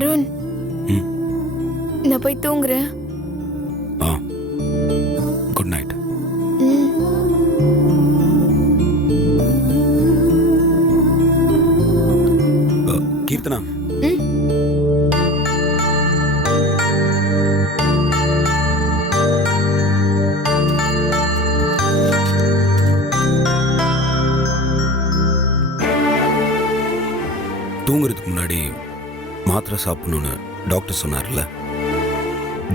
அருண், ம் நான் போய் தூங்குறேன். ஆ குட் நைட். ம். கீர்த்தனா, ம். தூங்குறதுக்கு முன்னாடி மாத்திரை சாப்பிடணும்னு டாக்டர் சொன்னார்ல.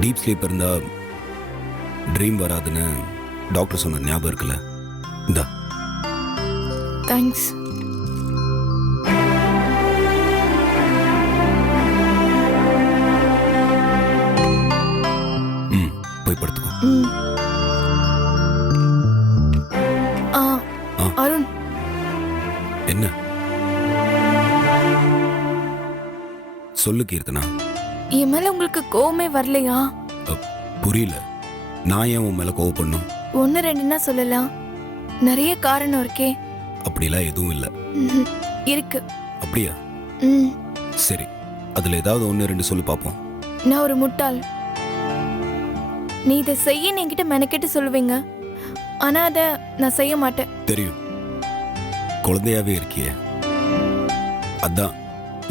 டீப் ஸ்லீப் இருந்தா ட்ரீம் வராதுன்னு டாக்டர் சொன்ன ஞாபகம் இருக்குல்ல? இந்தா. தேங்க்ஸ். ம் போய் படுத்துக்கோ. ம். ஆ, ஆ. அருண், என்ன சொல்லு கீர்த்தனா. என் மேல உங்களுக்கு கோவமே வரலையா? புரியல. நான் ஏன் உன் மேல கோவப்படணும்? ஒன்னு ரெண்டுன்னா சொல்லலாம், நிறைய காரணம் இருக்கே. அப்படிலாம் எதுவும் இல்லை. ம்ஹும். இருக்கு. அப்படியா? ம். சரி, அதுல ஏதாவது ஒன்று ரெண்டு சொல்லு பார்ப்போம். நான் ஒரு முட்டாள். நீ இதை செய்ய என்கிட்ட மெனக்கெட்டு சொல்லுவீங்க, ஆனா அத நான் செய்ய மாட்டேன். தெரியும், குழந்தையாவே இருக்கியே. அதான்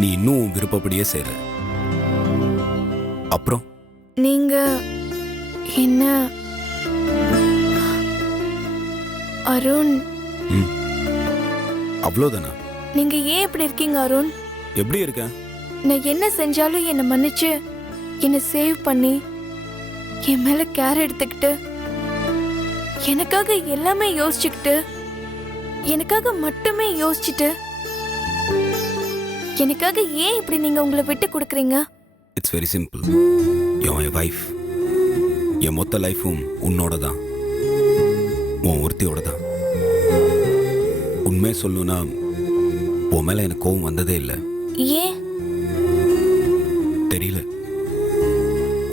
நீ இன்னும் உன் விருப்பப்படியே செய்ற. அப்புறம் நீங்க என்ன அருண்? ம் அவ்வளோதானா? நீங்க ஏன் இப்படி இருக்கீங்க அருண்? எப்படி இருக்கேன்? நான் என்ன செஞ்சாலும் என்னை மன்னிச்சு என்னை சேவ் பண்ணி என் மேல கேர் எடுத்துக்கிட்டு எனக்காக எல்லாமே யோசிச்சுக்கிட்டு எனக்காக மட்டுமே யோசிச்சுட்டு எனக்காக ஏன் இப்படி நீங்க உங்களை விட்டு கொடுக்குறீங்க? It's very simple. You my wife. என் மொத்த லைஃபும் உன்னோட தான், உன் ஒருத்தியோட தான். உண்மையை சொல்லணும்னா உன் மேல எனக்கு கோவம் வந்ததே இல்லை. ஏன் தெரியல.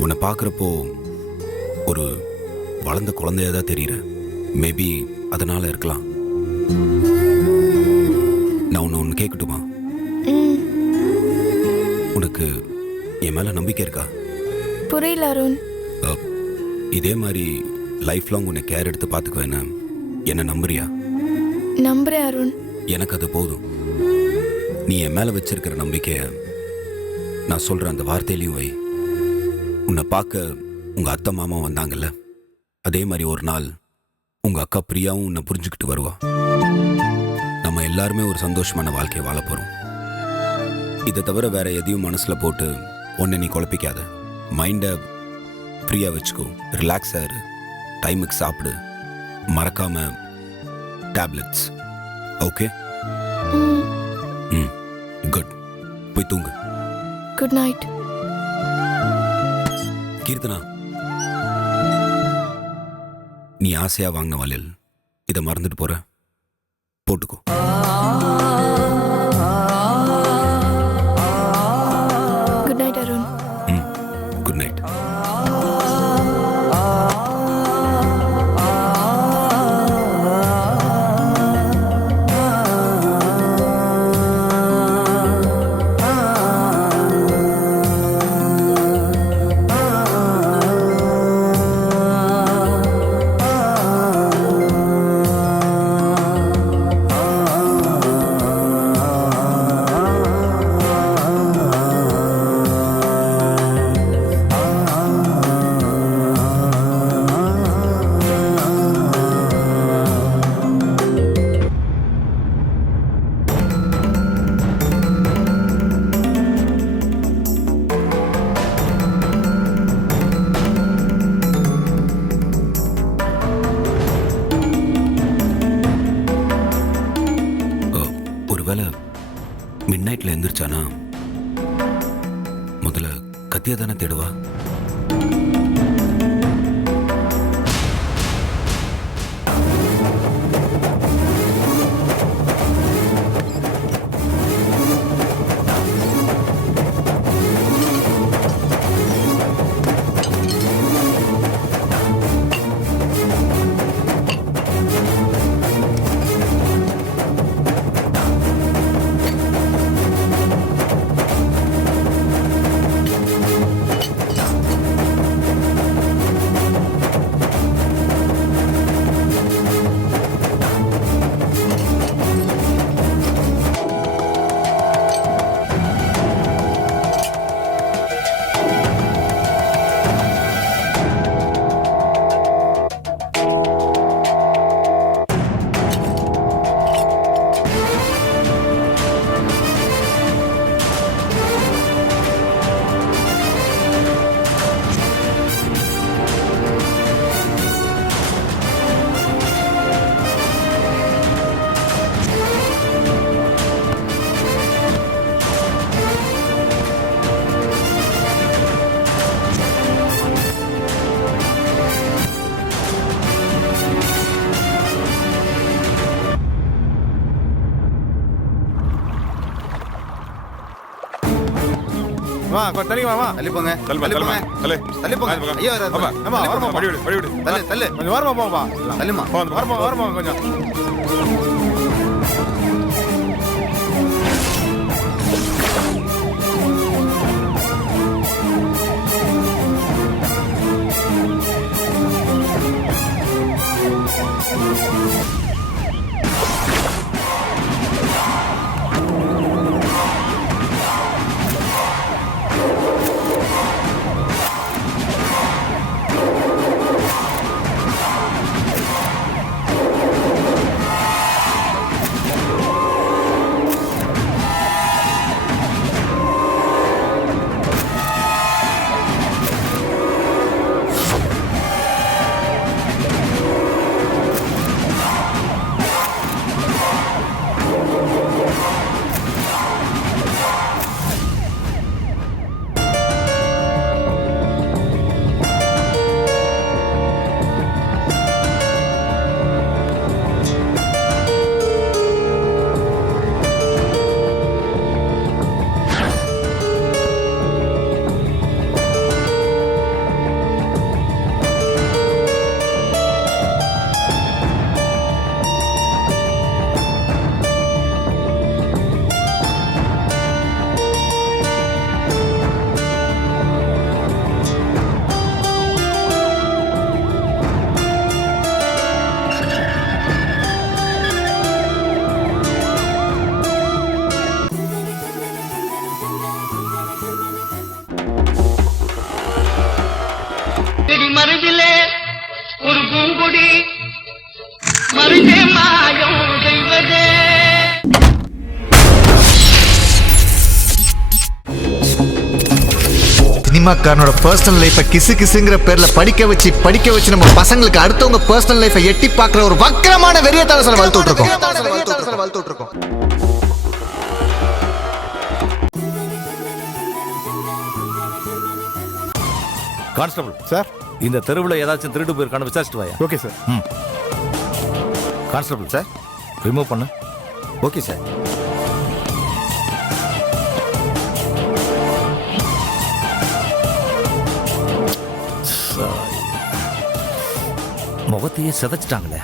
உன்னை பார்க்குறப்போ ஒரு வளர்ந்த குழந்தையா தான் தெரியுற. மேபி அதனால இருக்கலாம். நான் ஒன்று கேட்கட்டுமா? ம், உனக்கு என் மேல நம்பிக்கை இருக்கா? புரியல அருண். இதே மாதிரி லைஃப் லாங் உன்னை கேர் எடுத்து பார்த்துக்குவேன்னு என்ன நம்புறியா? நம்புறேன் அருண். எனக்கு அது போதும். நீ என் மேல வச்சிருக்கிற நம்பிக்கைய நான் சொல்ற அந்த வார்த்தையிலையும் வை. உன்னை பார்க்க உங்க அத்தை மாமா வந்தாங்கல்ல, அதே மாதிரி ஒரு நாள் உங்க அக்கா பிரியாவும் உன்னை புரிஞ்சுக்கிட்டு வருவா. நம்ம எல்லாருமே ஒரு சந்தோஷமான வாழ்க்கையை வாழ போறோம். இதை தவிர வேற எதையும் மனசுல போட்டு உன்னை நீ குழப்பிக்காத. மைண்டை ஃப்ரீயா வச்சுக்கோ. ரிலாக்ஸா இரு. டைமுக்கு சாப்பிடு. மறக்காம டேப்லெட்ஸ். ஓகே? ம். ம் குட். போய் தூங்கு. Good night. கீர்த்தனா, நீ ஆசையா வாங்கின வளையல் இதை மறந்துட்டு போற. போட்டுக்கோ. Good night Arun. ம் குட் நைட். ஒருவேளை மிட் நைட்ல எந்திரிச்சானா முதல்ல கத்தியா தானே தேடுவா? வா தள்ளி வா தள்ளி போங்க தள்ளி போங்க தள்ளி போங்க ஐயோ தள்ளு தள்ளு கொஞ்சம் வரமா போப்பா தள்ளுமா வரமா கொஞ்சம் மருதிலே ஒரு பூங்குடி மருதே மாயம் செய்வதே. சினிமாக்காரனோட பர்சனல் லைஃபை கிசுங்கிற பேர்ல படிக்க வச்சு நம்ம பசங்களுக்கு அடுத்தவங்க பர்சனல் லைஃபை எட்டி பார்க்குற ஒரு வக்கரமான வெறியத்தால வளர்த்துட்டு இருக்கோம். கான்ஸ்டபிள் சார் இந்த தெருவில் ஏதாச்சும் திருட்டு போயிருக்கான்னு விசாரிச்சுட்டு வாயா. Okay sir constable sir remove பண்ணு. ஓகே சார் முகத்தையே சிதைச்சிட்டாங்களே.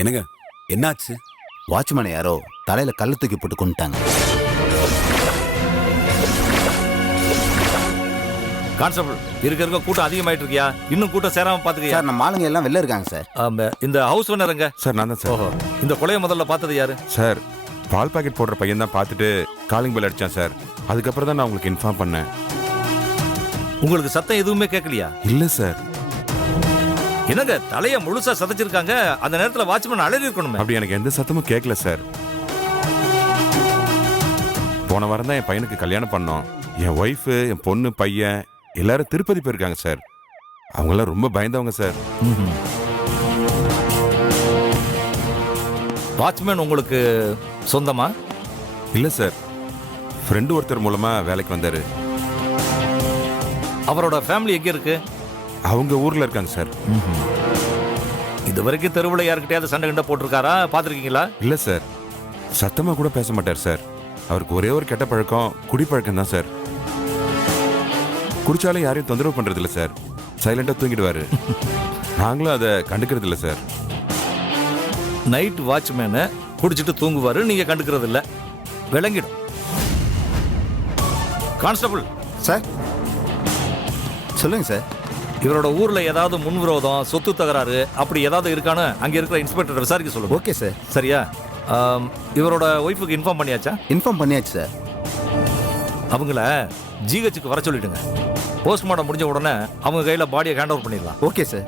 என்னங்க என்னாச்சு? வாட்ச்மேனை யாரோ தலையில கல்லு தூக்கி போட்டு கொண்டுட்டாங்க. கான்ஸ்டபிள் இருக்க கூட்டம் அதிகமாயிட்டு இருக்கியா? இன்னும் கூட்டம் சேராம பாத்துக்கியா? சார் நம்ம ஆளுங்க எல்லாம் வெளில இருக்காங்க சார். இந்த ஹவுஸ் ஓனருங்க சார் நான் தான் சார். ஓஹோ, இந்த கொலையை முதல்ல பார்த்தது யாரு? சார் பால் பாக்கெட் போடுற பையன் தான் பார்த்துட்டு காலிங் பெல் அடிச்சான் சார். அதுக்கப்புறம் தான் நான் உங்களுக்கு இன்ஃபார்ம் பண்ணேன். உங்களுக்கு சத்தம் எதுவுமே கேட்கலையா? இல்லை சார். என்னங்க தலைய முழுசா சதைச்சிருக்காங்க, அந்த நேரத்துல வாட்ச்மேன் அலறி இருக்கணுமே. அப்படி எனக்கு எந்த சத்தமும் கேட்கல சார். போன வாரம் தான் என் பையனுக்கு கல்யாணம் பண்ணோம். என் ஒய்ஃபு, என் பொண்ணு, பையன் எல்லாரும் திருப்பதி போயிருக்காங்க சார். அவங்களாம் ரொம்ப பயந்தவங்க சார். வாட்ச்மேன் உங்களுக்கு சொந்தமா? இல்லை சார், ஃப்ரெண்டு ஒருத்தர் மூலமா வேலைக்கு வந்தாரு. அவரோட ஃபேமிலி எங்க இருக்கு? அவங்க ஊர்ல இருக்காங்க சார். இது வரைக்கும் தெருவில் யாருக்கிட்டையாவது சண்டை கிண்ட போட்டிருக்காரா? பார்த்துருக்கீங்களா? இல்லை சார், சத்தமாக கூட பேச மாட்டார் சார். அவருக்கு ஒரே ஒரு கெட்ட பழக்கம் குடிப்பழக்கம் தான் சார். குடிச்சாலும் யாரையும் தொந்தரவு பண்ணுறதில்ல சார். சைலண்டாக தூங்கிடுவார். நாங்களும் அதை கண்டுக்கிறது இல்லை சார். நைட் வாட்ச்மேனை குடிச்சிட்டு தூங்குவாரு, நீங்க கண்டுக்கிறது இல்ல. விளங்கிடும். கான்ஸ்டபிள் சார் சொல்லுங்க சார். இவரோட ஊர்ல ஏதாவது முன்விரோதம், சொத்து தகராறு அப்படி ஏதாவது இருக்கான்னு அங்க இருக்கிற இன்ஸ்பெக்டர் விசாரிக்க சொல்லுங்க. Okay sir. சரியா? இவரோட ஒய்ஃபுக்கு இன்ஃபார்ம் பண்ணியாச்சா? இன்ஃபார்ம் பண்ணியாச்சு சார். அவங்கள ஜிஹெச்சுக்கு வர சொல்லிடுங்க. போஸ்ட்மார்ட்டம் முடிஞ்ச உடனே அவங்க கையில பாடியை ஹேண்ட் ஓவர் பண்ணிடலாம். Okay sir.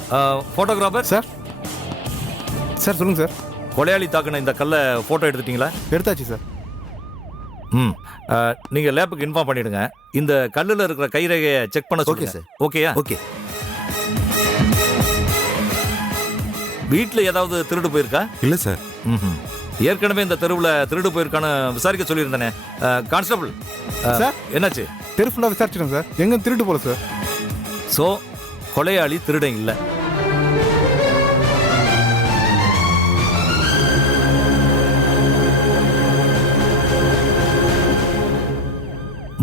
Photographer sir. Sir சொல்லுங்க சார். கொலையாளி தாக்குன இந்த கல்லை போட்டோ எடுத்துட்டீங்களா? எடுத்தாச்சு சார். ம். நீங்க லேபுக்கு இன்ஃபார்ம் பண்ணிடுங்க. இந்த கல்லுல இருக்கிற கைரேகையை செக் பண்ண சொல்லுங்க. சார். ஓகேயா? ஓகே. வீட்டில் ஏதாவது திருடு போயிருக்கா? இல்லை சார். ம். ஏற்கனவே இந்த தெருவில் திருடு போயிருக்கான்னு விசாரிக்க சொல்லியிருந்தேனே. Constable sir. என்னாச்சு? தெரு ஃபுல்லாக விசாரிச்சிட்டோம் சார். எங்கே திருட்டு போல சார். ஸோ கொலையாளி திருடன் இல்லை.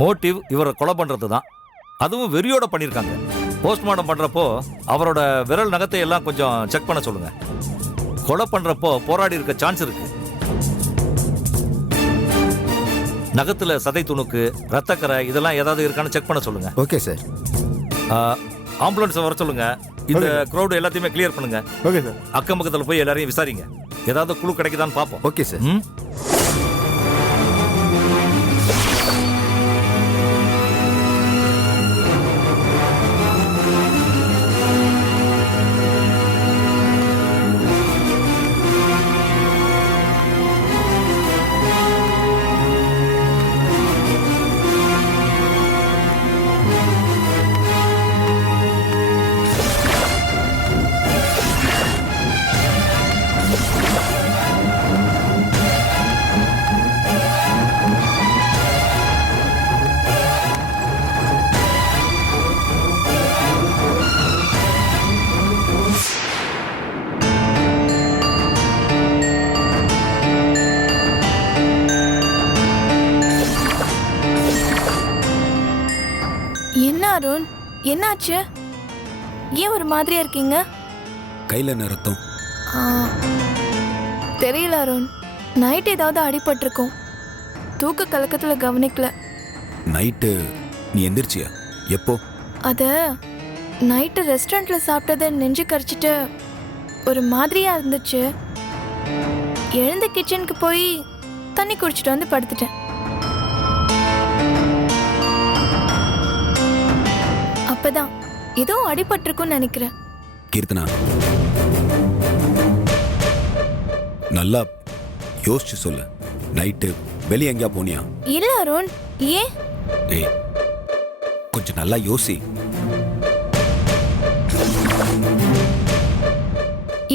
மோட்டிவ் இவரை கொலை பண்றது தான். அதுவும் வெறியோட பண்ணியிருக்காங்க. போஸ்ட்மார்ட்டம் பண்றப்போ அவரோட விரல் நகத்தை எல்லாம் கொஞ்சம் செக் பண்ண சொல்லுங்க. கொலை பண்றப்போ போராடி இருக்க சான்ஸ் இருக்கு. நகத்துல சதை துணுக்கு, ரத்தக்கரை இதெல்லாம் ஏதாவது இருக்கான்னு செக் பண்ண சொல்லுங்க. Okay sir. ஆம்புலன்ஸை வர சொல்லுங்க. இந்த க்ரௌடு எல்லாத்தையுமே கிளியர் பண்ணுங்க. Okay sir. அக்கம் பக்கத்தில் போய் எல்லாரையும் விசாரிங்க. ஏதாவது குழு கிடைக்குதான்னு பார்ப்போம். Okay sir. ம். என்ன அருண், என்னாச்சு? ஏன் ஒரு மாதிரியா இருக்கீங்க? கையில் என்ன ரத்தம்? ஆ, தெரியல அருண். நைட் ஏதாவது அடிபட்டிருக்கும். தூக்க கலக்கத்துல கவனிக்கல. நைட்டு நீ எந்திரிச்சியா? எப்போ? அது நைட்டு ரெஸ்டாரண்ட்ல சாப்பிட்டதை நெஞ்சு கரிச்சிட்டு ஒரு மாதிரியா இருந்துச்சு. எழுந்து கிச்சனுக்கு போய் தண்ணி குடிச்சிட்டு வந்து படுத்துட்டேன். அப்பதான் ஏதோ அடிபட்டிருக்கும்னு நினைக்கிறேன். கீர்த்தனா, நல்லா யோசிச்சு சொல்லு. நைட்டு வெளியே எங்கேயா போனியா? இல்ல அருண். ஏன்? ஏய், கொஞ்சம் நல்லா யோசி.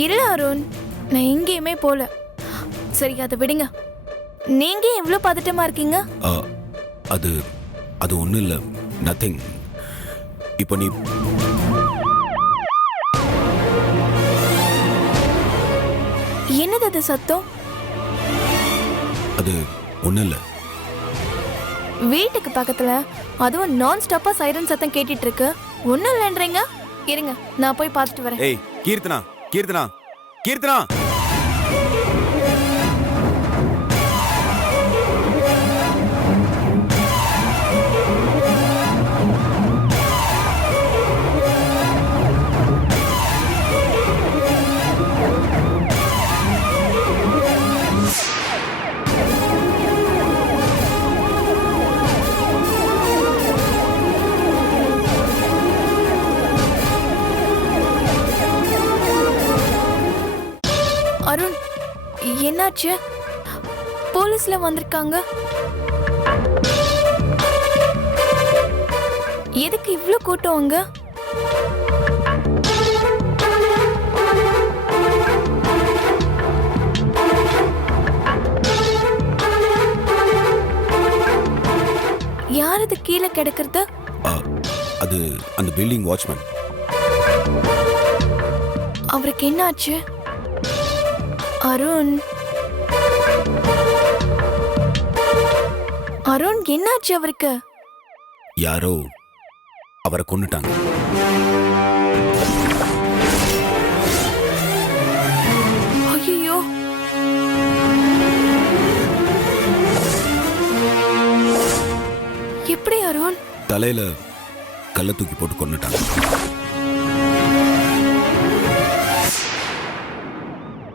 இல்ல அருண், நான் எங்கேயுமே போல. சரி, அதை விடுங்க. நீங்க எவ்வளவு பதட்டமா இருக்கீங்க? அது அது ஒன்றும் இல்லை, நத்திங். இப்போ நீ என்னது அது சத்தம்? அது ஒன்றும் இல்லை. வீட்டுக்கு பக்கத்துல அதுவும் நான் ஸ்டாப்பா சைரன் சத்தம் கேட்டுட்டு இருக்கு. ஒன்னும் இல்லைன்றீங்க. இருங்க, நான் போய் பார்த்துட்டு வரேன். ஏய் கீர்த்தனா, கீர்த்தனா, கீர்த்தனா! அருண், என்னாச்சு? போலீஸ்ல வந்திருக்காங்க. எதுக்கு இவ்ளோ கூட்டம் அங்க? யார் அது கீழே கிடக்கிறது? அது அந்த பில்டிங் வாட்ச்மேன். அவருக்கு என்னாச்சு? அருண், அருண் என்னாச்சு அவருக்கு? யாரோ அவரை கொன்னுட்டாங்க. ஐயோ, எப்படி அருண்? தலையில கல்லை தூக்கி போட்டு கொன்னுட்டாங்க.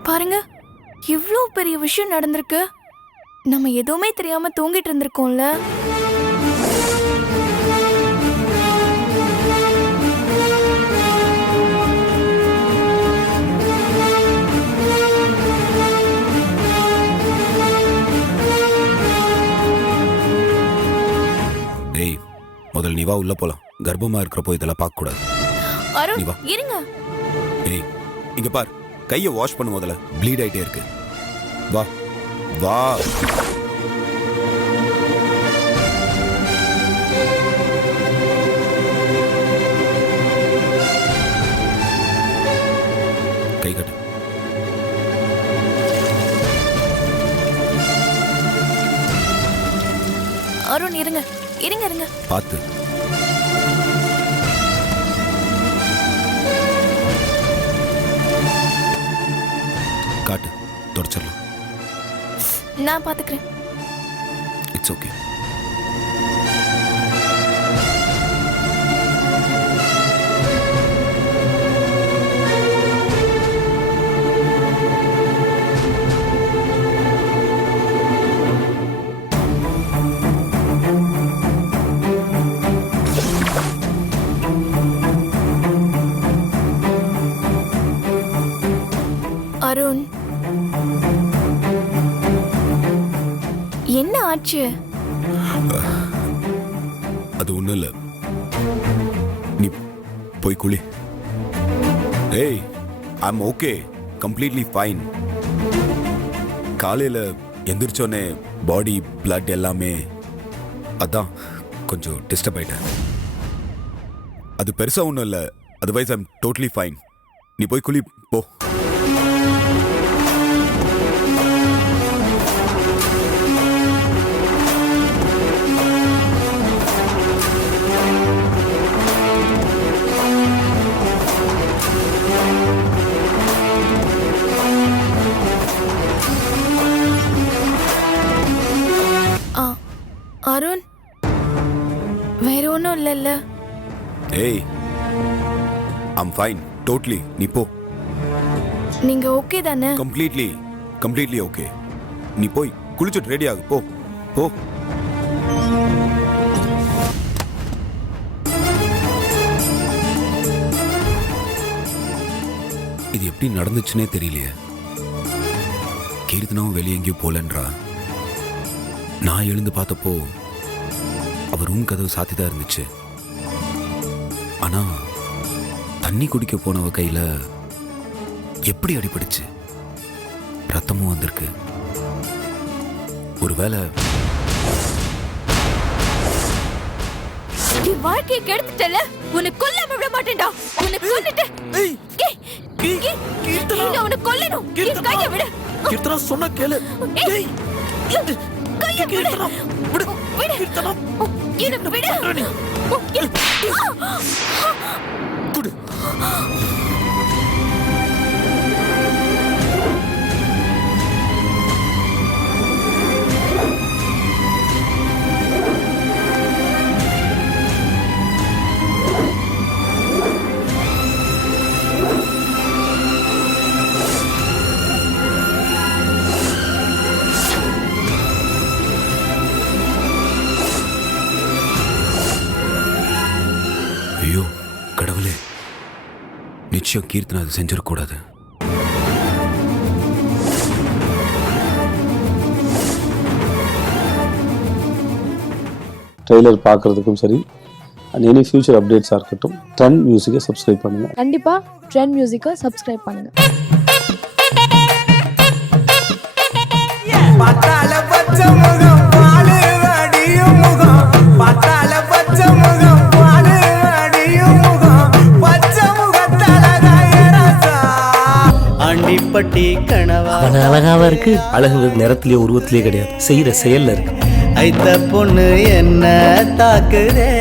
பாருங்க, இவ்ளோ பெரிய விஷயம் நடந்திருக்கு. நம்ம எதுவுமே தெரியாம தூங்கிட்டு இருந்திருக்கோம்ல. ஏய், முதல்ல நீ வா, உள்ள போலாம். கர்ப்பமா இருக்கிறப்போ இதெல்லாம் பார்க்க கூடாது. அருண் நீ வா. இருங்க. ஏய், இங்க பார், கையை வாஷ் பண்ணு. முதல்ல ப்ளீட் ஆயிட்டே இருக்கு. வா வா. கை கட்டு. அருண் இருங்க இருங்க இருங்க. பார்த்து. காட்டு, தொடச்சிடலாம். நான் பாத்துக்கிறேன். It's okay. அருண், என்ன ஆச்சு? அது ஒண்ணும் இல்ல. நீ போய் குளி. ஏய், ஐம் ஓகே, கம்ப்ளீட்லி ஃபைன். காலையில எந்திரிச்சோன்னே பாடி பிளட் எல்லாமே அதான் கொஞ்சம் டிஸ்டர்ப் ஆயிட்டேன். அது பெருசா ஒன்றும் இல்லை. Otherwise I'm totally fine. நீ போய் குளி போ. அருண், வேற ஒன்றும் இல்லைல்ல? ஏய், ஐம் ஃபைன் டோட்டலி. நீ போ. நீங்க ஓகே தானே? Completely okay. நீ போய் குளிச்சுட்டு ரெடி ஆகு. போ போ. இது எப்படி நடந்துச்சுன்னே தெரியலையே. கீர்த்தனாவும் வெளியே எங்கேயும் போலன்றா. நான் எழுந்து பார்த்தப்போ அவர் ரூம் கதவு சாத்திதான் இருந்துச்சு. ஆனா தண்ணி குடிக்க போனவ கையில எப்படி அடிபடுச்சு? ரத்தமும் வந்திருக்கு. ஒருவேளை நீ வாழ்க்கையை கெடுத்துட்டல. உன்னை கொல்லாம விட மாட்டேன்டா. உன்னை கொல்லிட்டு உன்னை கொல்லணும். கையை விடு. கீர்த்தனா சொன்ன கேளு. கையை விடு. விடு. கீர்த்தனா என்ன விடு. குடு. ஐயோ கடவுளே, நிச்சயம் கீர்த்தனா அது செஞ்சிடக்கூடாது. ட்ரெய்லர் பார்க்குறதுக்கும் சரி, அண்ட் எனி ஃபியூச்சர் அப்டேட்ஸாக இருக்கட்டும், ட்ரெண்ட் மியூசிக்கை சப்ஸ்கிரைப் பண்ணுங்கள். கண்டிப்பாக ட்ரெண்ட் மியூசிக்கை சப்ஸ்கிரைப் பண்ணுங்கள். ஆண்டிப்பட்டி கனவா. அழகாவா இருக்கு. அழகு நிறத்திலேயே உருவத்திலேயே கிடையாது, செய்யற செயல்ல இருக்கு. ஐத்த பொண்ணு என்ன தாக்குதே